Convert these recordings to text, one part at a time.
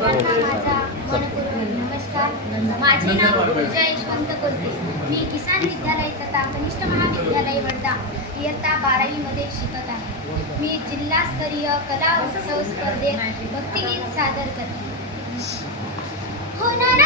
माझा नमस्कार. माझे नाव पूजा यशवंत कोलते. मी किसान विद्यालय तथा कनिष्ठ महाविद्यालय वर्धा इयत्ता बारावीमध्ये शिकत आहे. मी जिल्हास्तरीय कला उत्सव स्पर्धेत भक्तिगीत सादर करते. होणार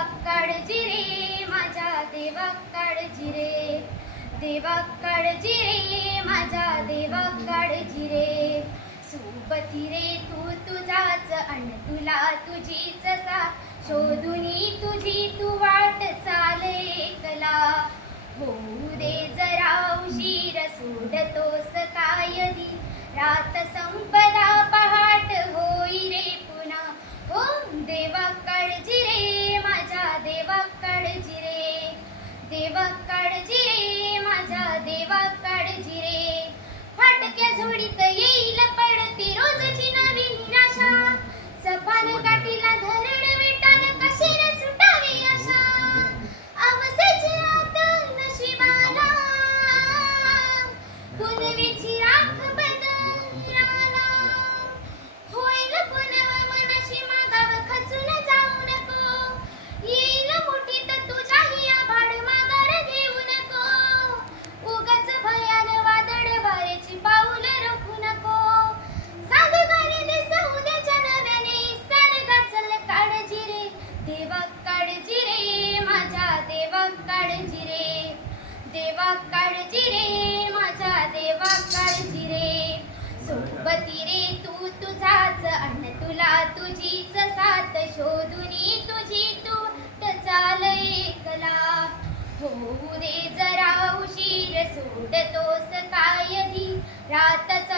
देवा काळजी रे माझ्या देवा काळजी रे देवा काळजी रे माझ्या देवा काळजी रे सोबती रे तू तुझाच अन तुला तुझीच सा. शोधुनी तुझी तू वाट चाल एकला होऊ दे जरा उशीर सोडतोस काय दी रात வித்தியாசம் அடிப்பேன் देवा काळजी रे माझ्या देवा काळजी रे. सोबती रे तू तुझाच अन्न तुला तुझीच साथ शोधुनी तुझी तू चाल एकला होऊ दे जरा उशीर सोडतोस काय रातच रात